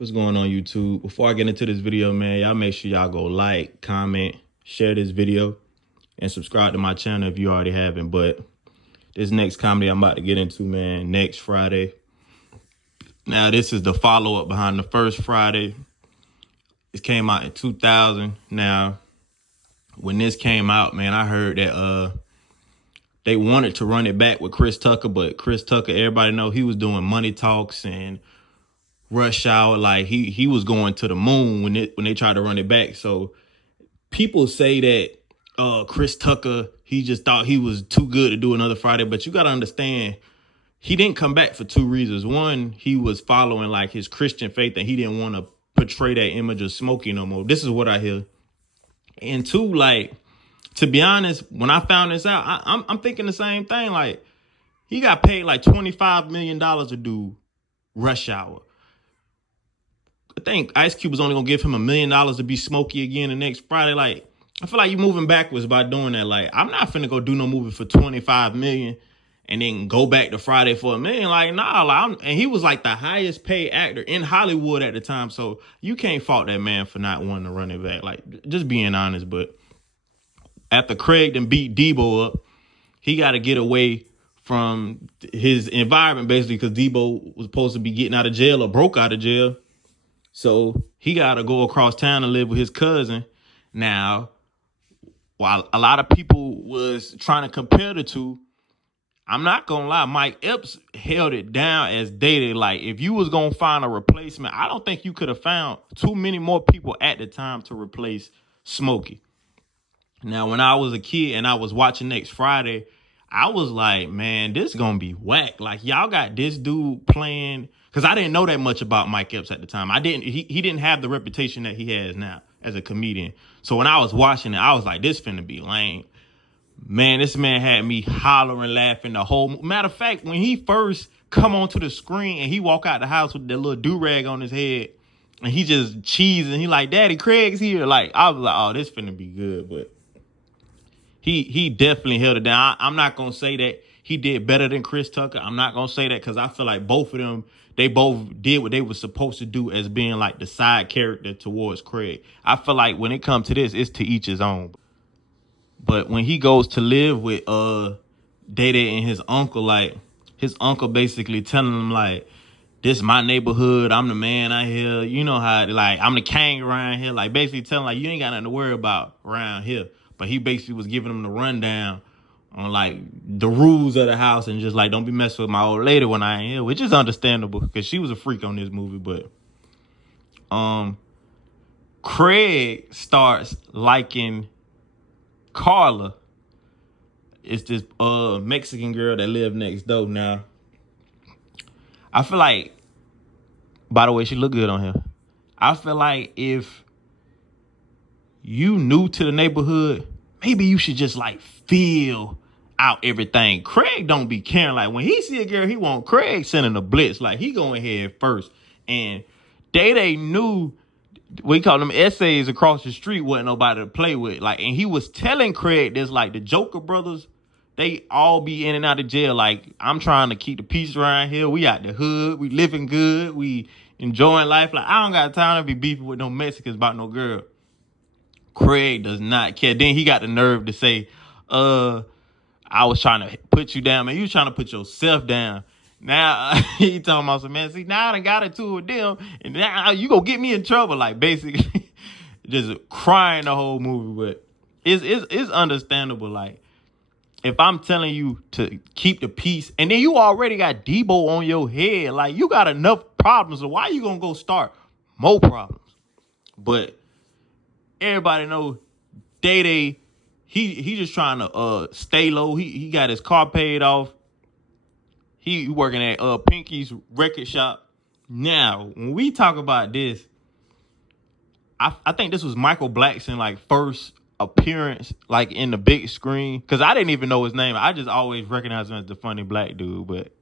What's going on, YouTube? Before I get into this video, man, y'all make sure y'all go like, comment, share this video, and subscribe to my channel if you already haven't. But this next comedy I'm about to get into, man, next Friday. Now, this is the follow-up behind the first Friday. This came out in 2000. Now, when this came out, man, I heard that they wanted to run it back with Chris Tucker, but Chris Tucker, everybody know he was doing money talks and Rush Hour, like he was going to the moon when they tried to run it back. So people say that Chris Tucker, he just thought he was too good to do another Friday, but you got to understand, he didn't come back for two reasons. One, he was following like his Christian faith and he didn't want to portray that image of Smokey no more. This is what I hear. And two, like, to be honest, when I found this out, I'm thinking the same thing. Like, he got paid like $25 million to do Rush Hour. I think Ice Cube was only gonna give him $1 million to be Smokey again the next Friday. Like, I feel like you're moving backwards by doing that. Like, I'm not finna go do no movie for $25 million and then go back to Friday for $1 million. Like, nah, and he was like the highest paid actor in Hollywood at the time. So you can't fault that man for not wanting to run it back. Like, just being honest. But after Craig then beat Debo up, he got to get away from his environment basically because Debo was supposed to be getting out of jail or broke out of jail. So he got to go across town and live with his cousin. Now, while a lot of people was trying to compare the two, I'm not going to lie, Mike Epps held it down as dated. Like, if you was going to find a replacement, I don't think you could have found too many more people at the time to replace Smokey. Now, when I was a kid and I was watching Next Friday, I was like, man, this is going to be whack. Like, y'all got this dude playing, because I didn't know that much about Mike Epps at the time. He didn't have the reputation that he has now as a comedian. So when I was watching it, I was like, this finna be lame. Man, this man had me hollering, laughing the whole. Matter of fact, when he first come onto the screen and he walk out the house with that little do-rag on his head and he just cheesing, he like, Daddy, Craig's here. Like, I was like, oh, this finna be good. But he definitely held it down. I'm not going to say that he did better than Chris Tucker. I'm not going to say that because I feel like both of them, they both did what they were supposed to do as being like the side character towards Craig. I feel like when it comes to this, it's to each his own. But when he goes to live with Day-Day and his uncle, like, his uncle basically telling him, like, this is my neighborhood. I'm the man out here. You know how, like, I'm the king around here. Like, basically telling, like, you ain't got nothing to worry about around here. But he basically was giving him the rundown on, like, the rules of the house and just, like, don't be messing with my old lady when I ain't here, which is understandable because she was a freak on this movie. But Craig starts liking Carla. It's this Mexican girl that lived next door. Now, I feel like, by the way, she look good on here. I feel like if you new to the neighborhood, maybe you should just like feel out everything. Craig don't be caring. Like, when he see a girl he want, Craig sending a blitz. Like, he going head first. And they knew, we call them essays across the street, wasn't nobody to play with. Like, and he was telling Craig this, like, the Joker brothers, they all be in and out of jail. Like, I'm trying to keep the peace around here. We out the hood. We living good. We enjoying life. Like, I don't got time to be beefing with no Mexicans about no girl. Craig does not care. Then he got the nerve to say, I was trying to put you down, man. You was trying to put yourself down. Now, he talking about some, man, see, now I done got it to with them, and now you gonna get me in trouble. Like, basically, just crying the whole movie. But it's understandable. Like, if I'm telling you to keep the peace, and then you already got Debo on your head, like, you got enough problems, so why you gonna go start more problems? But everybody know Day-Day, he just trying to stay low. He got his car paid off. He working at Pinky's record shop. Now, when we talk about this, I think this was Michael Blackson, like, first appearance, like, in the big screen. Because I didn't even know his name. I just always recognized him as the funny black dude. But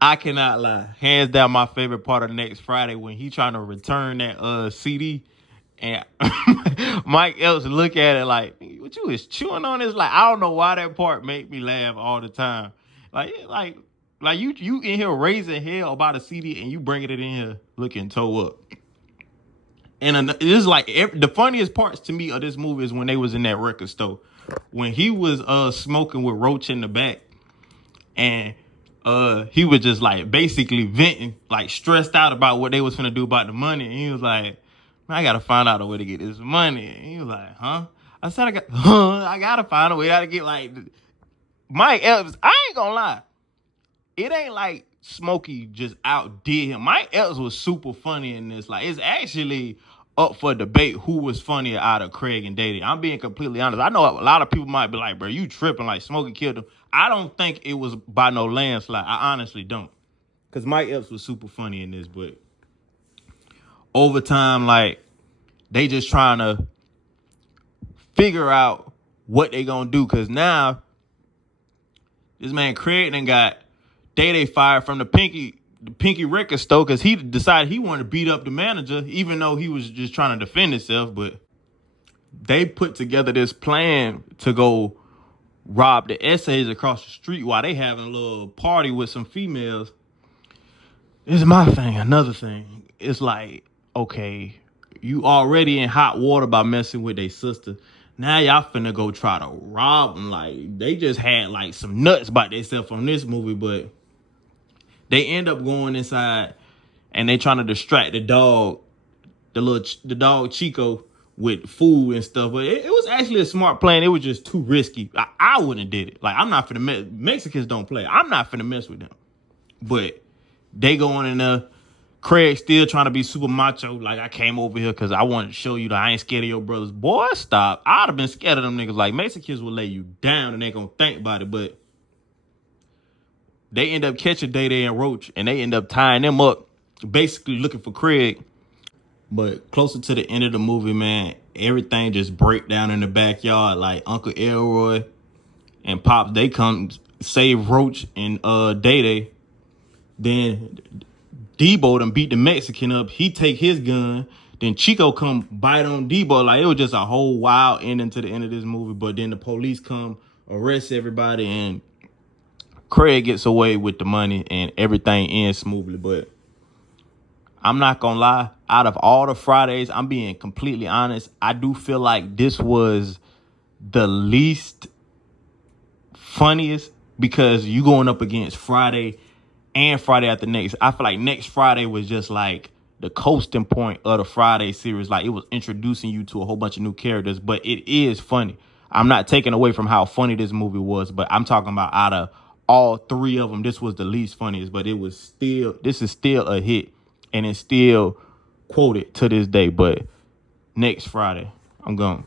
I cannot lie. Hands down, my favorite part of Next Friday when he trying to return that CD. And Mike Epps look at it like, what you is chewing on this? Like, I don't know why that part make me laugh all the time. Like, Like you in here raising hell about a CD and you bringing it in here looking toe up. And it is like the funniest parts to me of this movie is when they was in that record store, when he was smoking with Roach in the back, and he was just like basically venting, like stressed out about what they was finna do about the money, and he was like, "Man, I gotta find out a way to get this money." And he was like, "Huh?" I said, I gotta find a way how to get like Mike Epps. I ain't gonna lie, it ain't like Smokey just outdid him. Mike Epps was super funny in this. Like, it's actually up for debate who was funnier out of Craig and Dady. I'm being completely honest. I know a lot of people might be like, bro, you tripping, like Smokey killed him. I don't think it was by no landslide. I honestly don't. Because Mike Epps was super funny in this, but over time, like, they just trying to figure out what they gonna do. Because now, this man Craig done got Day fired from the Pinky record store because he decided he wanted to beat up the manager, even though he was just trying to defend himself. But they put together this plan to go rob the essays across the street while they having a little party with some females. This is my thing. Another thing. It's like, okay, you already in hot water by messing with their sister. Now y'all finna go try to rob them. Like, they just had like some nuts about themselves from this movie, but they end up going inside and they trying to distract the dog, the dog Chico, with food and stuff. But it was actually a smart plan. It was just too risky. I wouldn't have did it. Like, I'm not finna mess. Mexicans don't play. I'm not finna mess with them. But they going in there. Craig still trying to be super macho. Like, I came over here because I wanted to show you that I ain't scared of your brothers. Boy, stop. I'd have been scared of them niggas. Like, Mexicans will lay you down and they gonna think about it. But they end up catching Day and Roach, and they end up tying them up, basically looking for Craig. But closer to the end of the movie, man, everything just break down in the backyard. Like, Uncle Elroy and Pops, they come save Roach and Day. Then Debo done beat the Mexican up. He take his gun. Then Chico come bite on Debo. Like, it was just a whole wild ending to the end of this movie. But then the police come, arrest everybody, and Craig gets away with the money and everything ends smoothly. But I'm not gonna lie, out of all the Fridays, I'm being completely honest, I do feel like this was the least funniest because you going up against Friday and Friday After Next. I feel like Next Friday was just like the coasting point of the Friday series. Like, it was introducing you to a whole bunch of new characters, but it is funny. I'm not taking away from how funny this movie was, but I'm talking about out of all three of them, this was the least funniest, but this is still a hit, and it's still quoted to this day. But Next Friday, I'm gone.